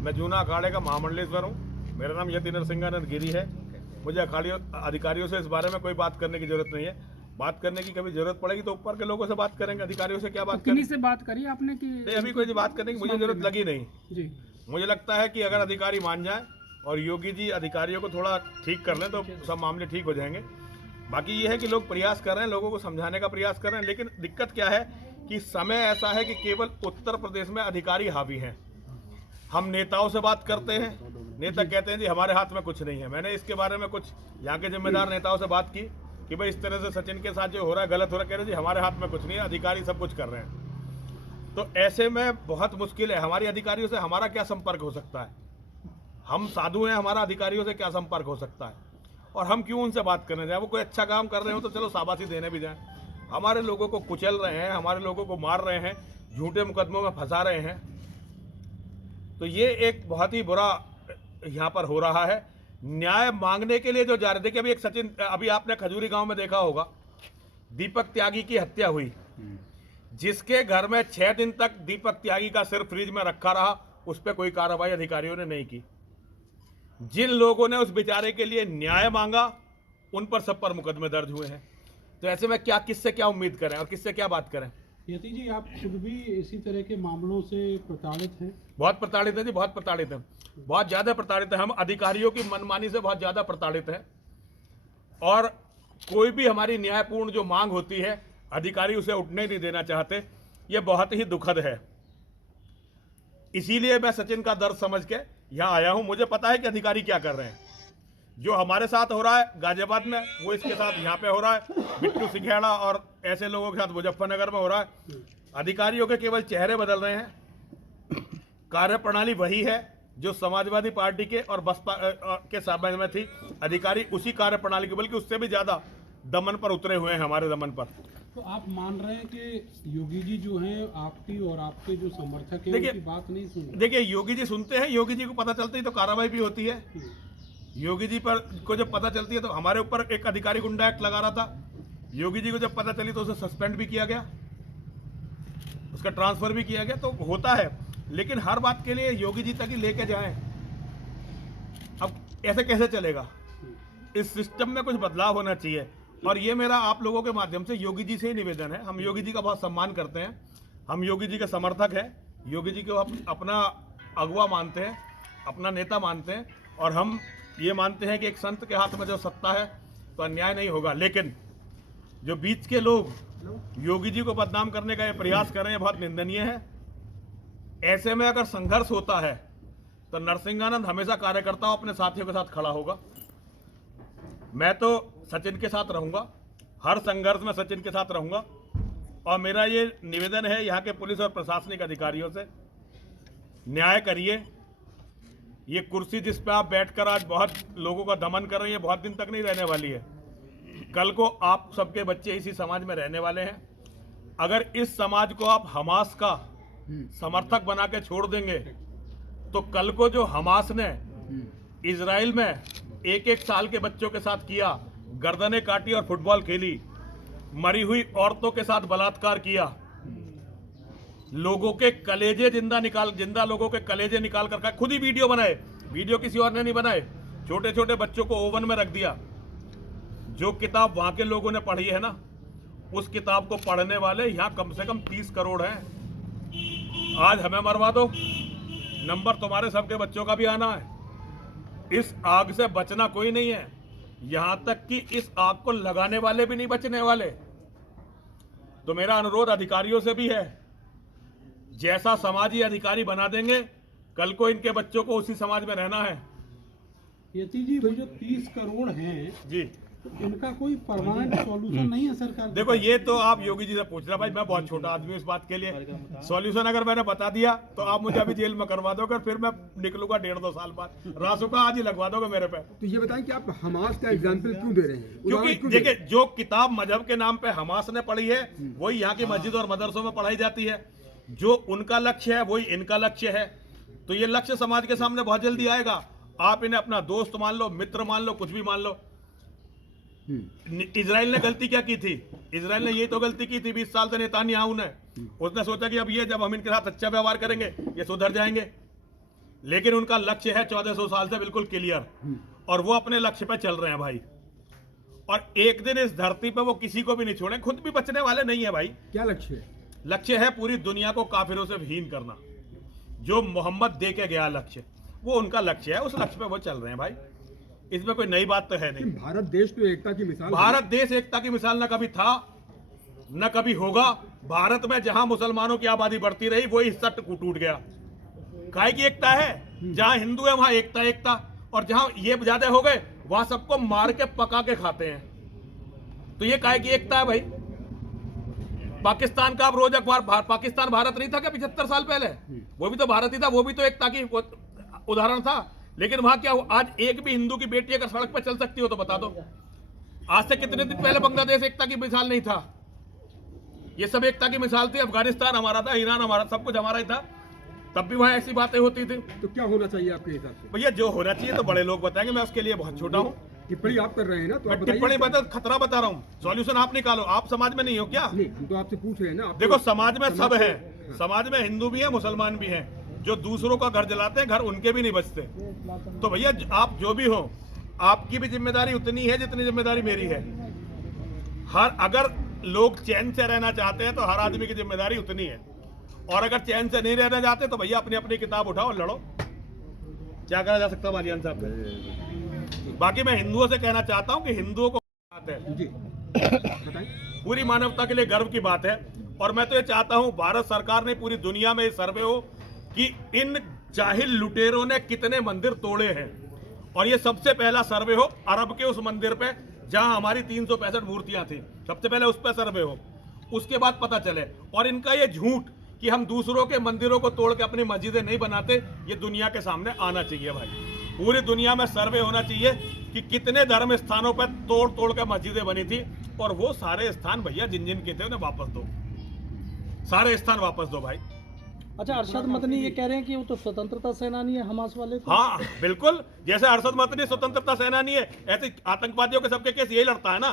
मैं जूना अखाड़े का महामंडलेश्वर हूँ। मेरा नाम यति नरसिंहानंद गिरी है। मुझे अखाड़ियों अधिकारियों से इस बारे में कोई बात करने की जरूरत नहीं है। बात करने की कभी जरूरत पड़ेगी तो ऊपर के लोगों से बात करेंगे, अधिकारियों से क्या बात किन्हीं से बात करी आपने कि नहीं, अभी कोई बात करने की मुझे जरूरत लगी नहीं जी। मुझे लगता है कि अगर अधिकारी मान जाए और योगी जी अधिकारियों को थोड़ा ठीक कर लें तो सब मामले ठीक हो जाएंगे। बाकी ये है कि लोग प्रयास कर रहे हैं, लोगों को समझाने का प्रयास कर रहे हैं, लेकिन दिक्कत क्या है कि समय ऐसा है कि केवल उत्तर प्रदेश में अधिकारी हावी हैं। हम नेताओं से बात करते हैं, नेता कहते हैं जी हमारे हाथ में कुछ नहीं है। मैंने इसके बारे में कुछ यहाँ के जिम्मेदार नेताओं से बात की कि भाई इस तरह से सचिन के साथ जो हो रहा है गलत हो रहा है, कह रहे जी हमारे हाथ में कुछ नहीं है, अधिकारी सब कुछ कर रहे हैं। तो ऐसे में बहुत मुश्किल है। हमारी अधिकारियों से हमारा क्या संपर्क हो सकता है? हम साधु हैं, हमारा अधिकारियों से क्या संपर्क हो सकता है? और हम क्यों उनसे बात करने जाए? वो कोई अच्छा काम कर रहे हो तो चलो शाबाशी देने भी जाएं। हमारे लोगों को कुचल रहे हैं, हमारे लोगों को मार रहे हैं, झूठे मुकदमों में फंसा रहे हैं। तो ये एक बहुत ही बुरा यहाँ पर हो रहा है। न्याय मांगने के लिए जो जा रहे थे कि अभी एक सचिन, अभी आपने खजूरी गांव में देखा होगा, दीपक त्यागी की हत्या हुई। जिसके घर में 6 दिन तक दीपक त्यागी का सिर फ्रिज में रखा रहा, उस पर कोई कार्रवाई अधिकारियों ने नहीं की। जिन लोगों ने उस बेचारे के लिए न्याय मांगा उन पर सब पर मुकदमे दर्ज हुए हैं। तो ऐसे में क्या, किससे क्या उम्मीद करें और किससे क्या बात करें? यति जी, आप खुद भी इसी तरह के मामलों से प्रताड़ित हैं? बहुत प्रताड़ित है जी, बहुत प्रताड़ित है, बहुत ज़्यादा प्रताड़ित है। हम अधिकारियों की मनमानी से बहुत ज़्यादा प्रताड़ित हैं और कोई भी हमारी न्यायपूर्ण जो मांग होती है अधिकारी उसे उठने नहीं देना चाहते। ये बहुत ही दुखद है। इसीलिए मैं सचिन का दर्द समझ के यहाँ आया हूँ। मुझे पता है कि अधिकारी क्या कर रहे हैं। जो हमारे साथ हो रहा है गाजियाबाद में, वो इसके साथ यहाँ पे हो रहा है, बिट्टू सिंघेड़ा और ऐसे लोगों के साथ मुजफ्फरनगर में हो रहा है। अधिकारियों के केवल चेहरे बदल रहे हैं, कार्यप्रणाली वही है जो समाजवादी पार्टी के और बसपा के समय में थी। अधिकारी उसी कार्यप्रणाली के, बल्कि उससे भी ज्यादा दमन पर उतरे हुए हैं, हमारे दमन पर। तो आप मान रहे हैं कि योगी जी जो हैं आपकी और आपके जो समर्थक हैं उनकी बात नहीं सुन रहे? देखिए, योगी जी सुनते हैं। योगी जी को पता चलती है तो कार्रवाई भी होती है। योगी जी पर को जब पता चलती है तो हमारे ऊपर एक अधिकारी गुंडा एक्ट लगा रहा था। योगी जी को जब पता चली तो उसे सस्पेंड भी किया गया, उसका ट्रांसफर भी किया गया। तो होता है, लेकिन हर बात के लिए योगी जी तक ही लेके जाएं। अब ऐसे कैसे चलेगा? इस सिस्टम में कुछ बदलाव होना चाहिए। और ये मेरा आप लोगों के माध्यम से योगी जी से ही निवेदन है। हम योगी जी का बहुत सम्मान करते हैं, हम योगी जी के समर्थक हैं, योगी जी को अपना अगुवा मानते हैं, अपना नेता मानते हैं। और हम ये मानते हैं कि एक संत के हाथ में जो सत्ता है तो अन्याय नहीं होगा। लेकिन जो बीच के लोग योगी जी को बदनाम करने का ये प्रयास कर रहे हैं, बहुत निंदनीय है। ऐसे में अगर संघर्ष होता है तो नरसिंहानंद हमेशा कार्यकर्ताओं अपने साथियों के साथ खड़ा होगा। मैं तो सचिन के साथ रहूंगा, हर संघर्ष में सचिन के साथ रहूंगा। और मेरा ये निवेदन है यहाँ के पुलिस और प्रशासनिक अधिकारियों से, न्याय करिए। ये कुर्सी जिस पे आप बैठकर आज बहुत लोगों का दमन कर रही है, बहुत दिन तक नहीं रहने वाली है। कल को आप सबके बच्चे इसी समाज में रहने वाले हैं। अगर इस समाज को आप हमास का समर्थक बना के छोड़ देंगे तो कल को जो हमास ने इजराइल में 1-1 साल के बच्चों के साथ किया, गर्दनें काटी और फुटबॉल खेली, मरी हुई औरतों के साथ बलात्कार किया, लोगों के कलेजे जिंदा लोगों के कलेजे निकाल कर खुद ही वीडियो बनाए, वीडियो किसी और ने नहीं बनाए, छोटे छोटे बच्चों को ओवन में रख दिया। जो किताब वहां के लोगों ने पढ़ी है ना, उस किताब को पढ़ने वाले यहाँ कम से कम 30 करोड़ हैं। आज हमें मरवा दो, नंबर तुम्हारे सबके बच्चों का भी आना है। इस आग से बचना कोई नहीं है, यहां तक कि इस आग को लगाने वाले भी नहीं बचने वाले। तो मेरा अनुरोध अधिकारियों से भी है, जैसा समाज ये अधिकारी बना देंगे, कल को इनके बच्चों को उसी समाज में रहना है। यति जी, भाई जो 30 करोड़ हैं जी, तो इनका कोई परमानेंट सॉल्यूशन नहीं है सरकार? देखो, ये तो आप योगी जी से पूछ रहे। भाई मैं बहुत छोटा आदमी हूँ इस बात के लिए। सॉल्यूशन अगर मैंने बता दिया तो आप मुझे अभी जेल में करवा दोगे, फिर मैं निकलूंगा 1.5-2 साल बाद। रासुका आज ही लगवा दोगे मेरे पे। तो ये बताएं कि आप हमास का एग्जाम्पल क्यों दे रहे हैं? क्योंकि देखिए, जो किताब मजहब के नाम पे हमास ने पढ़ी है वही यहाँ की मस्जिद और मदरसों में पढ़ाई जाती है। जो उनका लक्ष्य है वही इनका लक्ष्य है। तो ये लक्ष्य समाज के सामने बहुत जल्दी आएगा। आप इन्हें अपना दोस्त मान लो, मित्र मान लो, कुछ भी मान लो। इजराइल ने गलती क्या की थी? इजराइल ने यही तो गलती की थी 20 साल से नेतान्याहू ने। उसने सोचा कि अब ये जब हम इनके साथ अच्छा व्यवहार करेंगे ये सुधर जाएंगे। लेकिन उनका लक्ष्य है 1400 साल से बिल्कुल क्लियर, और वो अपने लक्ष्य पे चल रहे हैं भाई। और एक दिन इस धरती पे वो किसी को भी नहीं छोड़े, खुद भी बचने वाले नहीं है भाई। क्या लक्ष्य है? लक्ष्य है पूरी दुनिया को काफिरों से विहीन करना। जो मोहम्मद दे के गया लक्ष्य, वो उनका लक्ष्य है, उस लक्ष्य पे वो चल रहे हैं भाई। इसमें कोई नई बात तो है नहीं। भारत देश तो एकता की मिसाल है। भारत देश एकता की मिसाल न कभी था न कभी होगा। भारत में जहां मुसलमानों की आबादी बढ़ती रही वही हिस्सा टूट गया। काय की एकता है? जहां हिंदू है वहां एकता, और जहां ये ज्यादा हो गए वहां सबको मार के पका के खाते हैं। तो ये काय की एकता है भाई? पाकिस्तान का आप रोज अखबार, पाकिस्तान भारत नहीं था क्या 75 साल पहले? वो भी तो भारत ही था, वो भी तो एकता की उदाहरण था। लेकिन वहां क्या हुआ? आज एक भी हिंदू की बेटी अगर सड़क पर चल सकती हो तो बता दो। आज से कितने दिन पहले बांग्लादेश एकता की मिसाल नहीं था? ये सब एकता की मिसाल थी। अफगानिस्तान हमारा था, ईरान हमारा, सब कुछ हमारा ही था, तब भी वहां ऐसी बातें होती थी। तो क्या होना चाहिए आपके हिसाब से? भैया जो होना चाहिए तो बड़े लोग बताएंगे, मैं उसके लिए बहुत छोटा हूँ। टिप्पणी आप कर रहे हैं ना, तो आप मैं टिप्पणी बताइए। खतरा बता रहा हूँ, सॉल्यूशन आप निकालो। आप समाज में नहीं हो क्या? नहीं, हम तो आपसे पूछ रहे हैं ना। आप देखो तो- समाज में सब है, हाँ। समाज में हिंदू भी है, मुसलमान भी हैं। जो दूसरों का घर जलाते हैं, घर उनके भी नहीं बचते। तो भैया आप जो भी हो, आपकी भी जिम्मेदारी उतनी है जितनी जिम्मेदारी मेरी है। अगर लोग चैन से रहना चाहते हैं तो हर आदमी की जिम्मेदारी उतनी है, और अगर चैन से नहीं रहना चाहते तो भैया अपनी अपनी किताब उठाओ और लड़ो। क्या करा जा सकता है मालियान साहब? बाकी मैं हिंदुओं से कहना चाहता हूं कि हिंदुओं को बात है, जी बताएं। पूरी मानवता के लिए गर्व की बात है। और मैं तो ये चाहता हूं भारत सरकार ने पूरी दुनिया में सर्वे हो कि इन जाहिल लुटेरों ने कितने मंदिर तोड़े हैं, और ये सबसे पहला सर्वे हो अरब के उस मंदिर पे जहां हमारी 365 मूर्तियां थी। सबसे पहले उस पर सर्वे हो, उसके बाद पता चले। और इनका ये झूठ कि हम दूसरों के मंदिरों को तोड़ के अपनी मस्जिदें नहीं बनाते, ये दुनिया के सामने आना चाहिए भाई। पूरी दुनिया में सर्वे होना चाहिए कि कितने धर्म स्थानों पर तोड़ तोड़ के मस्जिदें बनी थी, और वो सारे स्थान भैया जिन जिन के थे उन्हें वापस दो, सारे स्थान वापस दो भाई। अच्छा, अरशद मदनी ये कह रहे हैं कि वो तो स्वतंत्रता सेनानी है, हमास वाले तो। हाँ बिल्कुल, जैसे अरशद मदनी स्वतंत्रता सेनानी है, ऐसे आतंकवादियों के सबके केस यही लड़ता है ना।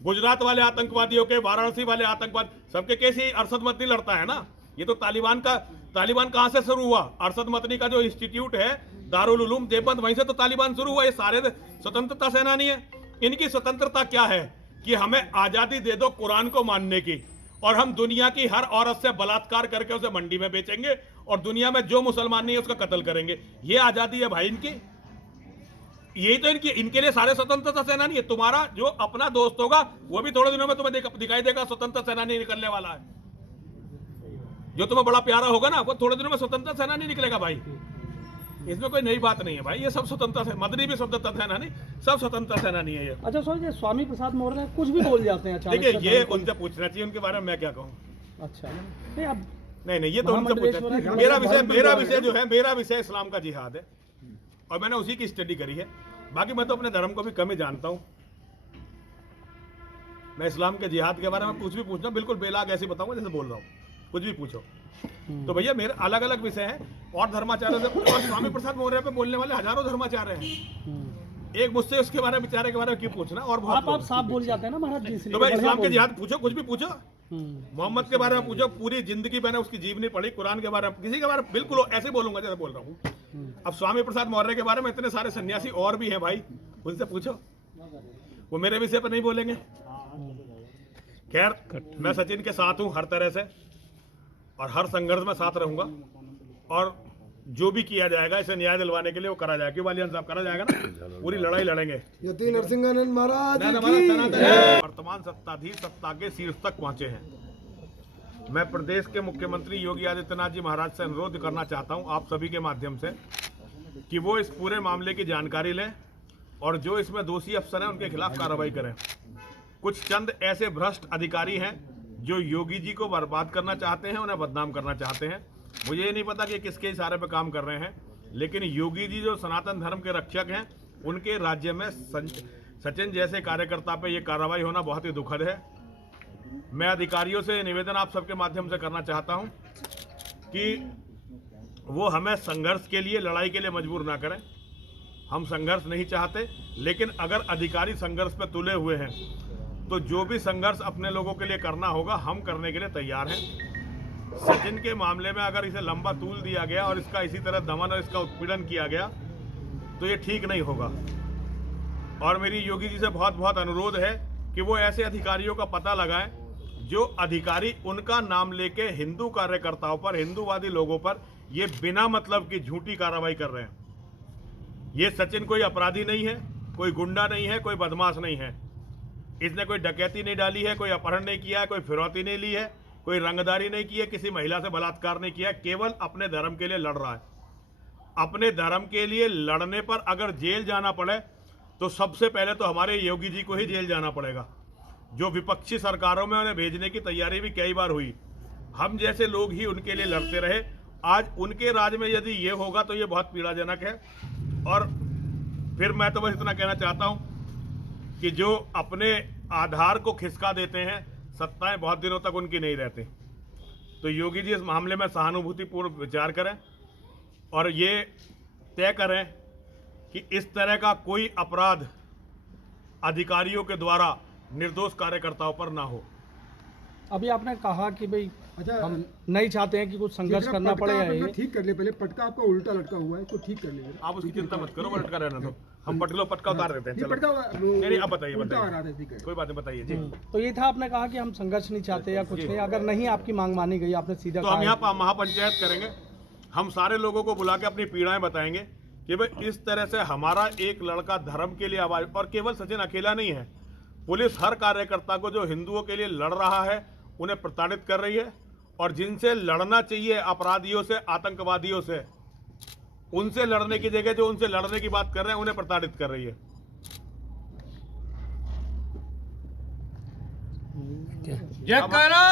गुजरात वाले आतंकवादियों के, वाराणसी वाले आतंकवाद, सबके केस ही अरशद मदनी लड़ता है ना। ये तो तालिबान कहां से शुरू हुआ? अरशद मदनी का जो इंस्टीट्यूट है दारुल उलूम देवबंद, वहीं से तो तालिबान शुरू हुआ। ये सारे स्वतंत्रता सेनानी है। इनकी स्वतंत्रता क्या है कि हमें आजादी दे दो कुरान को मानने की, और हम दुनिया की हर औरत से बलात्कार करके उसे मंडी में बेचेंगे, और दुनिया में जो मुसलमान नहीं है उसका कत्ल करेंगे। ये आजादी है भाई इनकी। यही तो इनके लिए सारे स्वतंत्रता सेनानी है। तुम्हारा जो अपना दोस्त होगा वो भी थोड़े दिनों में तुम्हें दिखाई देगा स्वतंत्रता सेनानी निकलने वाला है। जो तुम्हें बड़ा प्यारा होगा ना, वो थोड़े दिनों में स्वतंत्रता सेनानी निकलेगा भाई। इसमें कोई नई बात नहीं है भाई। ये सब स्वतंत्रता से, मदनी भी स्वतंत्रता सेनानी, सब स्वतंत्रता सेनानी है ये। अच्छा सर, ये स्वामी प्रसाद मौर्य कुछ भी बोल जाते हैं अचानक देखिए से ये धर्म को। उनसे पूछना चाहिए, उनके बारे में मैं क्या कहूँ। अच्छा नहीं, अब नहीं ये तो उनसे महामंडलेश्वर पूछना। है। मेरा विषय जो है, मेरा विषय इस्लाम का जिहाद है, और मैंने उसी की स्टडी करी है। बाकी मैं तो अपने धर्म को भी कम ही जानता हूँ। मैं इस्लाम के जिहाद के बारे में कुछ भी पूछना बिल्कुल बेलाग ऐसे बताऊंगा जैसे बोल रहा हूँ, कुछ भी पूछो। तो भैया मेरे अलग अलग विषय हैं, और धर्माचार्य से, और स्वामी प्रसाद मौर्य पे बोलने वाले हजारों धर्माचार्य हैं। एक मुझसे उसके बारे में, बेचारे के बारे में क्यों पूछना? और बहुत आप साफ बोल जाते हैं ना महाराज जी, इसलिए तो भाई बढ़िया इस्लाम के बोल- जिहाद पूछो, कुछ भी पूछो। मोहम्मद के बारे में पूछो, पूरी जिंदगी मैंने उसकी जीवनी पढ़ी। कुरान के बारे में, किसी के बारे में बिल्कुल ऐसे बोलूंगा जैसे बोल रहा हूँ। अब स्वामी प्रसाद मौर्य के बारे में इतने सारे सन्यासी और भी हैं भाई, उनसे पूछो, वो मेरे विषय पर नहीं बोलेंगे। खैर मैं सचिन के साथ हूँ हर तरह से, और हर संघर्ष में साथ रहूंगा, और जो भी किया जाएगा इसे न्याय दिलवाने के लिए वो करा जाएगा। क्यों वालियान साहब, करा जाएगा ना? पूरी लड़ाई लड़ेंगे। यति नरसिंहानंद महाराज वर्तमान सत्ताधीश सत्ता के शीर्ष तक पहुंचे हैं। मैं प्रदेश के मुख्यमंत्री योगी आदित्यनाथ जी महाराज से अनुरोध करना चाहता हूं आप सभी के माध्यम से कि वो इस पूरे मामले की जानकारी लें, और जो इसमें दोषी अफसर हैं उनके खिलाफ कार्रवाई करें। कुछ चंद ऐसे भ्रष्ट अधिकारी हैं जो योगी जी को बर्बाद करना चाहते हैं, उन्हें बदनाम करना चाहते हैं। मुझे ये नहीं पता कि किसके इशारे पे काम कर रहे हैं, लेकिन योगी जी जो सनातन धर्म के रक्षक हैं, उनके राज्य में सचिन जैसे कार्यकर्ता पे ये कार्रवाई होना बहुत ही दुखद है। मैं अधिकारियों से निवेदन आप सबके माध्यम से करना चाहता हूं कि वो हमें संघर्ष के लिए, लड़ाई के लिए मजबूर ना करें। हम संघर्ष नहीं चाहते, लेकिन अगर अधिकारी संघर्ष पे तुले हुए हैं तो जो भी संघर्ष अपने लोगों के लिए करना होगा हम करने के लिए तैयार हैं। सचिन के मामले में अगर इसे लंबा तूल दिया गया और इसका इसी तरह दमन और इसका उत्पीड़न किया गया तो ये ठीक नहीं होगा। और मेरी योगी जी से बहुत बहुत अनुरोध है कि वो ऐसे अधिकारियों का पता लगाएं जो अधिकारी उनका नाम लेके हिंदू कार्यकर्ताओं पर, हिंदूवादी लोगों पर ये बिना मतलब की झूठी कार्रवाई कर रहे हैं। ये सचिन कोई अपराधी नहीं है, कोई गुंडा नहीं है, कोई बदमाश नहीं है। इसने कोई डकैती नहीं डाली है, कोई अपहरण नहीं किया है, कोई फिरौती नहीं ली है, कोई रंगदारी नहीं की है, किसी महिला से बलात्कार नहीं किया है, केवल अपने धर्म के लिए लड़ रहा है। अपने धर्म के लिए लड़ने पर अगर जेल जाना पड़े तो सबसे पहले तो हमारे योगी जी को ही जेल जाना पड़ेगा। जो विपक्षी सरकारों में उन्हें भेजने की तैयारी भी कई बार हुई, हम जैसे लोग ही उनके लिए लड़ते रहे। आज उनके राज में यदि ये होगा तो ये बहुत पीड़ाजनक है। और फिर मैं तो बस इतना कहना चाहता हूं कि जो अपने आधार को खिसका देते हैं, सत्ताएं बहुत दिनों तक उनकी नहीं रहती। तो योगी जी इस मामले में सहानुभूतिपूर्व विचार करें और ये तय करें कि इस तरह का कोई अपराध अधिकारियों के द्वारा निर्दोष कार्यकर्ताओं पर ना हो। अभी आपने कहा कि भाई अच्छा, हम नहीं चाहते हैं कि कुछ संघर्ष जरा करना पटका पड़े। आप अपना ये ठीक कर ले, पहले पटका आपका उल्टा लटका हुआ है तो ठीक कर लीजिए। आप उसकी चिंता मत करो, वो लटका रहना दो, हम पटका उतार देते हैं। नहीं, चलो पटका नहीं, अब बताइए उल्टा आ बताइए, रहा था, ठीक है। कोई बात नहीं, बताइए जी। तो ये था, आपने कहा कि हम संघर्ष नहीं चाहते या कुछ नहीं, अगर नहीं आपकी मांग मानी गई, आपने सीधा तो कहा हम है। यहाँ महापंचायत करेंगे। हम सारे लोगों को बुला के अपनी पीड़ाएं बताएंगे कि भाई इस तरह से हमारा एक लड़का धर्म के लिए आवाज, और केवल सचिन अकेला नहीं है, पुलिस हर कार्यकर्ता को जो हिंदुओं के लिए लड़ रहा है उन्हें प्रताड़ित कर रही है। और जिनसे लड़ना चाहिए, अपराधियों से, आतंकवादियों से, उनसे लड़ने की जगह जो उनसे लड़ने की बात कर रहे हैं उन्हें प्रताड़ित कर रही है। जयकारा